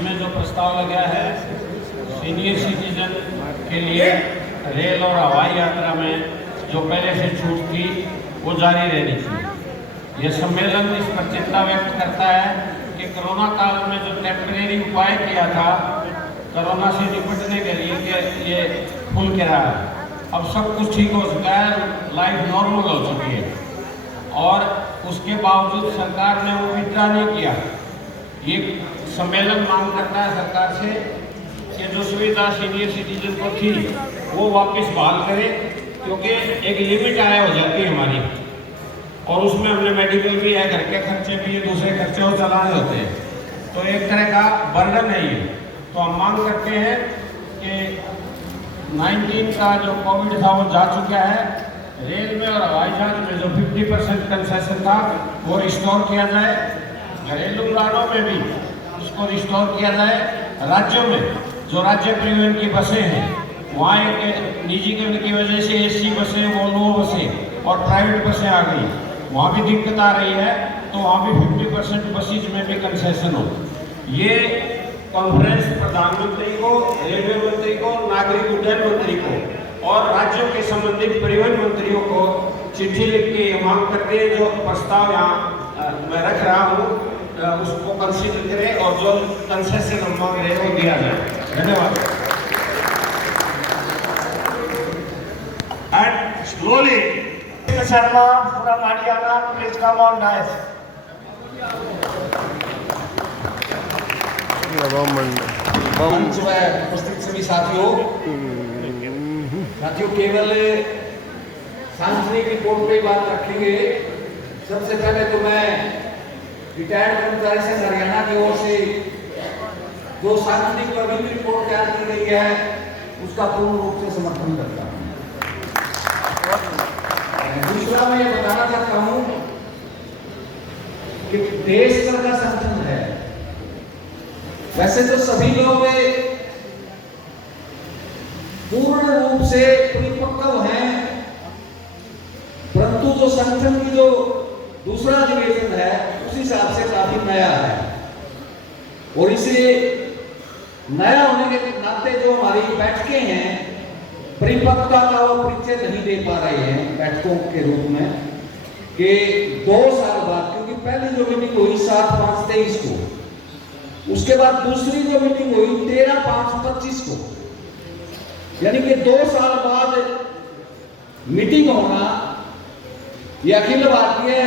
इसमें जो प्रस्ताव लगा है सीनियर सिटीजन के लिए रेल और हवाई यात्रा में जो पहले से छूट थी वो जारी रहनी चाहिए। यह सम्मेलन इस पर चिंता व्यक्त करता है कि कोरोना काल में जो टेम्परेरी उपाय किया था कोरोना से निपटने के लिए कि ये खुल के रहा है, अब सब कुछ ठीक हो चुका है, लाइफ नॉर्मल हो चुकी है और उसके बावजूद सरकार ने वो विड्रा नहीं किया। ये सम्मेलन मांग करता है सरकार से कि जो सुविधा सीनियर सिटीजन को थी वो वापस बहाल करे, क्योंकि एक लिमिट आया हो जाती है हमारी और उसमें हमने मेडिकल भी है, घर के खर्चे भी है, दूसरे खर्चे वो चलाने होते हैं, तो एक तरह का बर्डन है ये। तो हम मांग करते हैं कि 19 का जो कोविड था वो जा चुका है, रेल में और हवाई जहाज में जो 50% कंसेशन था वो रिस्टोर किया जाए, घरेलू उड़ानों में भी उसको रिस्टोर किया जाए। राज्यों में जो राज्य परिवहन की बसें हैं वहाँ एक निजीकरण की वजह से एसी बसें, वोल्वो बसें और प्राइवेट बसें आ गई, वहाँ भी दिक्कत आ रही है, तो वहाँ भी 50% बसेज में भी कंसेशन हो। ये कॉन्फ्रेंस प्रधानमंत्री को, रेलवे मंत्री को, नागरिक उड्डयन मंत्री को और राज्यों के संबंधित परिवहन मंत्रियों को चिट्ठी लिख के मांग करते हैं, जो प्रस्ताव यहाँ मैं रख रहा हूँ उसको कंसीडर करें और जो कंसेशन हम मांग रहे हैं वो दिया जाए। धन्यवाद। And slowly, Mr. Sharma from Haryana, please come on dais. मंच में उपस्थित सभी साथियों, केवल सांसनिक रिपोर्ट पे बात रखेंगे। सबसे पहले तो मैं रिटायर्ड कर्मचारी संघ हरियाणा की ओर से जो सांसनिक प्रगति रिपोर्ट तैयार की गई है उसका पूर्ण रूप से समर्थन करता हूँ। दूसरा मैं ये बताना चाहता हूँ कि देश स्तर का संगठन है। वैसे तो सभी लोग पूर्ण रूप से परिपक्व हैं, परंतु जो संगठन की जो दूसरा अधिवेशन है उस हिसाब से काफी नया है और इसे नया होने के नाते जो हमारी बैठकें हैं परिपक्वता का वो परिचय नहीं दे पा रहे हैं बैठकों के रूप में कि 2 साल बाद, क्योंकि पहली जो मीटिंग हुई 7/5/23 को, उसके बाद दूसरी जो मीटिंग हुई 13/5/25 को, यानी कि 2 साल बाद मीटिंग होना ये अखिल भारतीय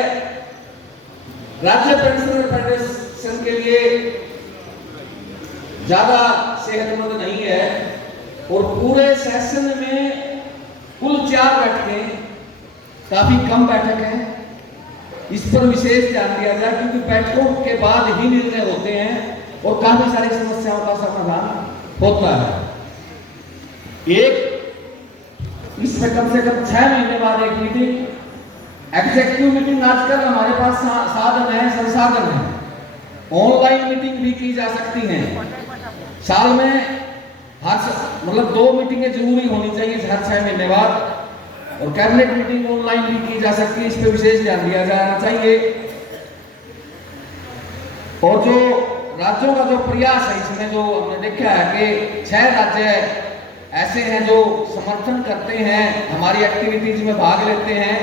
राज्य पेंशनर फेडरेशन के लिए ज्यादा सेहतमंद नहीं है और पूरे सेशन में कुल 4 बैठकें काफी कम बैठक है। इस पर विशेष ध्यान दिया जाए क्योंकि बैठकों के बाद ही निर्णय होते हैं और काफी सारी समस्याओं का समाधान होता है। इसमें कम से कम 6 महीने बाद एक मीटिंग, एग्जीक्यूटिव मीटिंग आजकल हमारे पास साधन है, संसाधन है, ऑनलाइन मीटिंग भी की जा सकती है। साल में मतलब 2 मीटिंगें जरूरी होनी चाहिए हर 6 महीने बाद और कैबिनेट मीटिंग ऑनलाइन भी की जा सकती है। इस पर विशेष ध्यान दिया जाना चाहिए। और जो राज्यों का जो प्रयास है इसमें जो हमने देखा है कि 6 राज्य ऐसे हैं जो समर्थन करते हैं, हमारी एक्टिविटीज में भाग लेते हैं।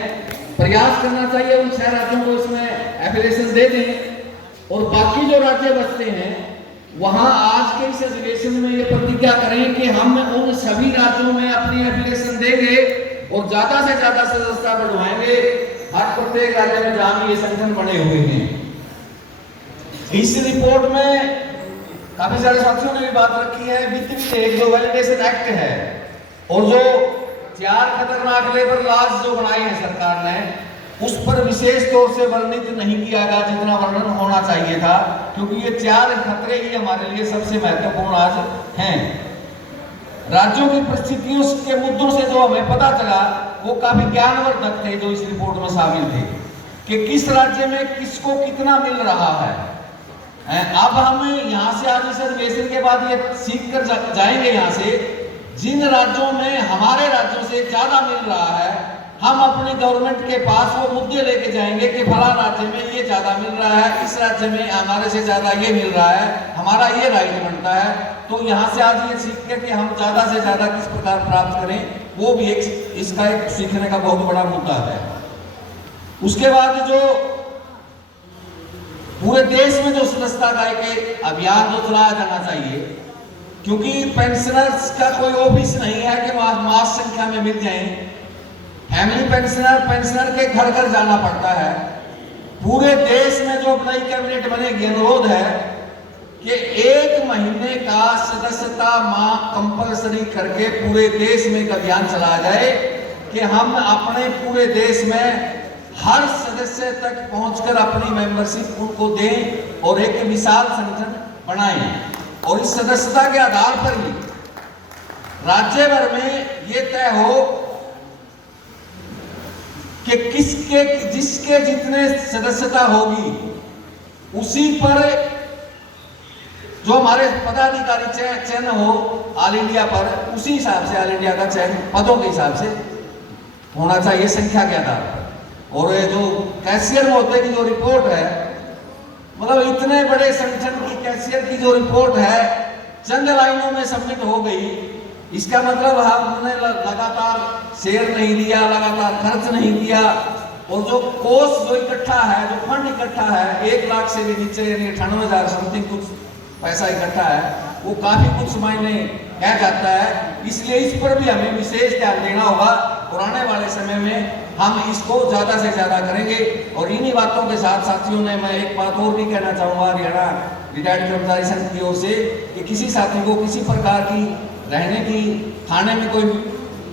प्रयास करना चाहिए उन 6 राज्यों को इसमें एफिलिएशन दे दें और बाकी जो राज्य बचते हैं वहां आज के इस अधिवेशन में ये प्रतिज्ञा करें कि हम उन सभी राज्यों में अपनी एफिलिएशन देंगे और ज्यादा से ज्यादा सदस्यता बढ़वाएंगे हर प्रत्येक राज्य में जहां ये संगठन बने हुए हैं। इस रिपोर्ट में काफी सारे साथियों ने भी बात रखी है वित्त विधेयक जो वैलिडेशन एक्ट है और जो 4 खतरनाक लेबर लॉज जो बनाए हैं सरकार ने, उस पर विशेष तौर से वर्णित नहीं किया गया जितना वर्णन होना चाहिए था, क्योंकि ये 4 खतरे ही हमारे लिए सबसे महत्वपूर्ण आज हैं। राज्यों की परिस्थितियों के मुद्दों से जो हमें पता चला वो काफी ज्ञानवर्धक थे जो इस रिपोर्ट में शामिल थे कि किस राज्य में किसको कितना मिल रहा है। अब हम यहाँ से आज इस अधिवेशन के बाद ये सीख कर जाएंगे यहाँ से जिन राज्यों में हमारे राज्यों से ज्यादा मिल रहा है हम अपनी गवर्नमेंट के पास वो मुद्दे लेके जाएंगे कि फला राज्य में ये ज्यादा मिल रहा है, इस राज्य में हमारे से ज्यादा ये मिल रहा है, हमारा ये राइट बनता है। तो यहाँ से आज ये सीख के कि हम ज्यादा से ज्यादा किस प्रकार प्राप्त करें, वो भी एक इसका एक सीखने का बहुत बड़ा मुद्दा है। उसके बाद जो पूरे देश में जो सदस्यता का एक अभियान जो चलाया जाना चाहिए, क्योंकि पेंशनर्स का कोई ऑफिस नहीं है कि मास संख्या में मिल जाए। फैमिली पेंशनर के घर घर जाना पड़ता है। पूरे देश में जो नई कैबिनेट बनेगी, अनुरोध है कि 1 महीने का सदस्यता माह कंपलसरी करके पूरे देश में एक अभियान चलाया जाए कि हम अपने पूरे देश में हर सदस्य तक पहुंचकर अपनी मेंबरशिप उनको दें और एक विशाल संगठन बनाएं। और इस सदस्यता के आधार पर ही राज्य भर में ये तय हो कि जिसके जितने सदस्यता होगी उसी पर जो हमारे पदाधिकारी चयन हो ऑल इंडिया पर, उसी हिसाब से ऑल इंडिया का चयन पदों के हिसाब से होना चाहिए संख्या के आधार पर। और ये जो कैशियर महोदय की जो रिपोर्ट है, मतलब इतने बड़े संगठन की कैशियर की जो रिपोर्ट है चंद लाइनों में सबमिट हो गई, इसका मतलब हमने लगातार शेयर नहीं दिया, लगातार खर्च नहीं किया। और जो कोष जो इकट्ठा है, जो फंड इकट्ठा है 1 लाख से भी नीचे, यानी 98,000 समथिंग कुछ पैसा इकट्ठा है, वो काफी कुछ मायने कह जाता है। इसलिए इस पर भी हमें विशेष ध्यान देना होगा और आने वाले समय में हम इसको ज्यादा से ज्यादा करेंगे। और इन्हीं बातों के साथ साथियों ने मैं एक बात और भी कहना चाहूंगा हरियाणा रिटायर्ड कर्मचारी संघ की ओर से कि किसी साथी को किसी प्रकार की रहने की, खाने में कोई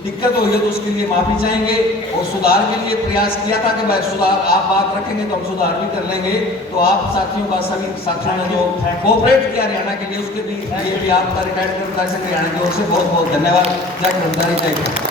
दिक्कत हुई है तो उसके लिए माफी चाहेंगे और सुधार के लिए प्रयास किया था कि भाई सुधार आप बात रखेंगे तो हम सुधार भी कर लेंगे। तो आप साथियों का, सभी साथियों ने जो कोऑपरेट किया हरियाणा के लिए, उसके लिए भी आपका रिटायर्ड कर्मचारी संघ हरियाणा की ओर से बहुत बहुत धन्यवाद। जय कर्मचारी, जय